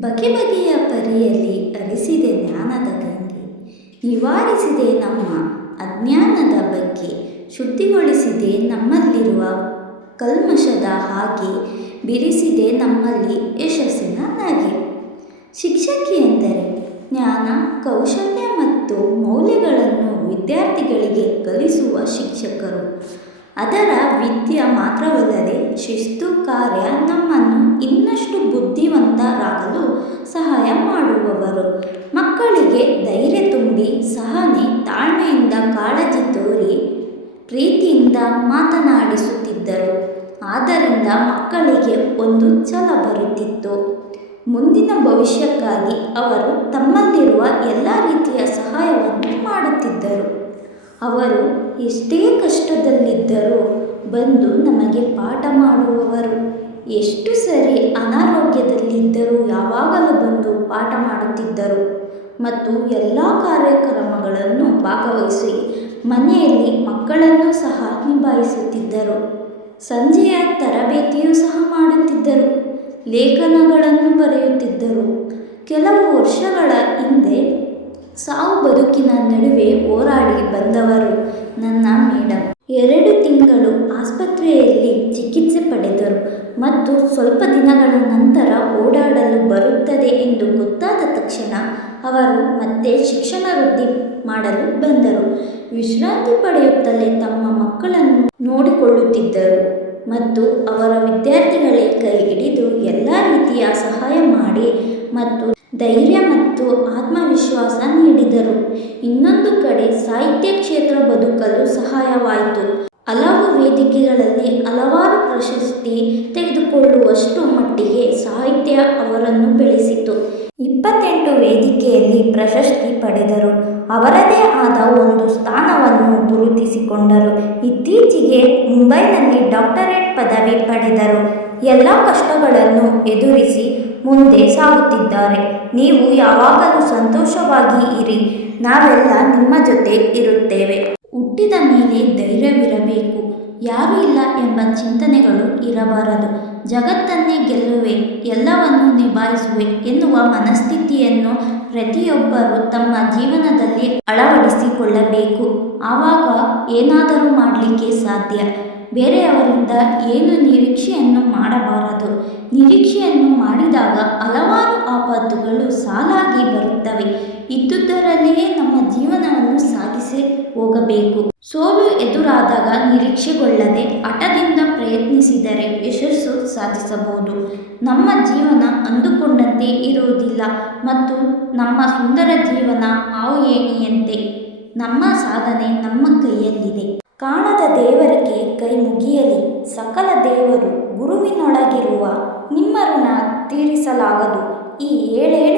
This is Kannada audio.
ಬಗೆ ಬಗೆಯ ಪರಿಯಲ್ಲಿ ಅರಿಸಿದೆ ಜ್ಞಾನದ ಗಂಗೆ. ನಿವಾರಿಸಿದೆ ನಮ್ಮ ಅಜ್ಞಾನದ ಬಗ್ಗೆ, ಶುದ್ಧಿಗೊಳಿಸಿದೆ ನಮ್ಮಲ್ಲಿರುವ ಕಲ್ಮಶದ ಹಾಗೆ, ಬಿರಿಸಿದೆ ನಮ್ಮಲ್ಲಿ ಯಶಸ್ಸಿನ ನಗೆ. ಶಿಕ್ಷಕಿ ಎಂದರೆ ಜ್ಞಾನ, ಕೌಶಲ್ಯ ಮತ್ತು ಮೌಲ್ಯಗಳನ್ನು ವಿದ್ಯಾರ್ಥಿಗಳಿಗೆ ಕಲಿಸುವ ಶಿಕ್ಷಕರು. ಅದರ ವಿದ್ಯೆ ಮಾತ್ರವಲ್ಲದೆ ಶಿಸ್ತು, ಕಾರ್ಯ ನಮ್ಮನ್ನು ಸಹಾಯ ಮಾಡುವವರು. ಮಕ್ಕಳಿಗೆ ಧೈರ್ಯ ತುಂಬಿ ಸಹನೆ, ತಾಳ್ಮೆಯಿಂದ ಕಾಳಜಿ ತೋರಿ ಪ್ರೀತಿಯಿಂದ ಮಾತನಾಡಿಸುತ್ತಿದ್ದರು. ಆದ್ದರಿಂದ ಮಕ್ಕಳಿಗೆ ಒಂದು ಛಲ ಬರುತ್ತಿತ್ತು. ಮುಂದಿನ ಭವಿಷ್ಯಕ್ಕಾಗಿ ಅವರು ತಮ್ಮಲ್ಲಿರುವ ಎಲ್ಲ ರೀತಿಯ ಸಹಾಯವನ್ನು ಮಾಡುತ್ತಿದ್ದರು. ಅವರು ಎಷ್ಟೇ ಕಷ್ಟದಲ್ಲಿದ್ದರೂ ಬಂದು ನಮಗೆ ಪಾಠ ಮಾಡುವವರು. ಎಷ್ಟು ಸರಿ ಅನಾರೋಗ್ಯದಲ್ಲಿದ್ದರೂ ಯಾವಾಗಲೂ ಬಂದು ಪಾಠ ಮಾಡುತ್ತಿದ್ದರು. ಮತ್ತು ಎಲ್ಲ ಕಾರ್ಯಕ್ರಮಗಳನ್ನು ಭಾಗವಹಿಸಿ ಮನೆಯಲ್ಲಿ ಮಕ್ಕಳನ್ನು ಸಹ ನಿಭಾಯಿಸುತ್ತಿದ್ದರು. ಸಂಜೆಯ ತರಬೇತಿಯೂ ಸಹ ಮಾಡುತ್ತಿದ್ದರು. ಲೇಖನಗಳನ್ನು ಬರೆಯುತ್ತಿದ್ದರು. ಕೆಲವು ವರ್ಷಗಳ ಹಿಂದೆ ಸಾವು ಬದುಕಿನ ನಡುವೆ ಹೋರಾಡಿ ಬಂದವರು ನನ್ನ ಮೇಡಮ್ ಎರಡು ತಿಂಗಳು ಆಸ್ಪತ್ರೆಯಲ್ಲಿ ಮತ್ತು ಸ್ವಲ್ಪ ದಿನಗಳ ನಂತರ ಓಡಾಡಲು ಬರುತ್ತದೆ ಎಂದು ಗೊತ್ತಾದ ತಕ್ಷಣ ಅವರು ಮತ್ತೆ ಶಿಕ್ಷಣ ವೃದ್ಧಿ ಮಾಡಲು ಬಂದರು. ವಿಶ್ರಾಂತಿ ಪಡೆಯುತ್ತಲೇ ತಮ್ಮ ಮಕ್ಕಳನ್ನು ನೋಡಿಕೊಳ್ಳುತ್ತಿದ್ದರು ಮತ್ತು ಅವರ ವಿದ್ಯಾರ್ಥಿಗಳೇ ಕೈ ಹಿಡಿದು ಎಲ್ಲ ರೀತಿಯ ಸಹಾಯ ಮಾಡಿ ಮತ್ತು ಧೈರ್ಯ ಮತ್ತು ಆತ್ಮವಿಶ್ವಾಸ ನೀಡಿದರು. ಇನ್ನೊಂದು ಕಡೆ ಸಾಹಿತ್ಯ ತೆಗೆದುಕೊಳ್ಳುವಷ್ಟು ಮಟ್ಟಿಗೆ ಸಾಹಿತ್ಯ ಅವರನ್ನು ಬೆಳೆಸಿತು. ಇಪ್ಪತ್ತೆಂಟು ವೇದಿಕೆಯಲ್ಲಿ ಪ್ರಶಸ್ತಿ ಪಡೆದರು. ಅವರದೇ ಆದ ಒಂದು ಸ್ಥಾನವನ್ನು ಗುರುತಿಸಿಕೊಂಡರು. ಇತ್ತೀಚೆಗೆ ಮುಂಬೈನಲ್ಲಿ ಡಾಕ್ಟರೇಟ್ ಪದವಿ ಪಡೆದರು. ಎಲ್ಲ ಕಷ್ಟಗಳನ್ನು ಎದುರಿಸಿ ಮುಂದೆ ಸಾಗುತ್ತಿದ್ದಾರೆ. ನೀವು ಯಾವಾಗಲೂ ಸಂತೋಷವಾಗಿ ಇರಿ. ನಾವೆಲ್ಲ ನಿಮ್ಮ ಜೊತೆ ಇರುತ್ತೇವೆ. ಹುಟ್ಟಿದ ಮೇಲೆ ಧೈರ್ಯವಿರಬೇಕು. ಯಾರೂ ಇಲ್ಲ ಎಂಬ ಚಿಂತನೆಗಳು ಇರಬಾರದು. ಜಗತ್ತನ್ನೇ ಗೆಲ್ಲುವೆ, ಎಲ್ಲವನ್ನೂ ನಿಭಾಯಿಸುವೆ ಎನ್ನುವ ಮನಸ್ಥಿತಿಯನ್ನು ಪ್ರತಿಯೊಬ್ಬರು ತಮ್ಮ ಜೀವನದಲ್ಲಿ ಅಳವಡಿಸಿಕೊಳ್ಳಬೇಕು. ಆವಾಗ ಏನಾದರೂ ಮಾಡಲಿಕ್ಕೆ ಸಾಧ್ಯ. ಬೇರೆಯವರಿಂದ ಏನು ನಿರೀಕ್ಷೆಯನ್ನು ಮಾಡಬಾರದು. ನಿರೀಕ್ಷೆಯನ್ನು ಮಾಡಿದಾಗ ಹಲವಾರು ಆಪತ್ತುಗಳು ಸಾಲಾಗಿ ಬರುತ್ತವೆ. ಇದ್ದುದರಲ್ಲಿಯೇ ನಮ್ಮ ಜೀವನವನ್ನು ಸಾಗಿಸಿ ಹೋಗಬೇಕು. ಸೋಲು ಎದುರಾದಾಗ ನಿರೀಕ್ಷೆಗೊಳ್ಳದೆ ಹಠದಿಂದ ಪ್ರಯತ್ನಿಸಿದರೆ ಯಶಸ್ಸು ಸಾಧಿಸಬಹುದು. ನಮ್ಮ ಜೀವನ ಅಂದುಕೊಂಡಂತೆ ಇರುವುದಿಲ್ಲ ಮತ್ತು ನಮ್ಮ ಸುಂದರ ಜೀವನ ಆವು ಏಣಿಯಂತೆ ನಮ್ಮ ಸಾಧನೆ ನಮ್ಮ ಕೈಯಲ್ಲಿದೆ. ಕಾಣದ ದೇವರಿಗೆ ಕೈ ಮುಗಿಯಲಿ. ಸಕಲ ದೇವರು ಗುರುವಿನೊಳಗಿರುವ ನಿಮ್ಮ ಋಣ ತೀರಿಸಲಾಗದು. ಈ ಜನ್ಮದಲ್ಲೂ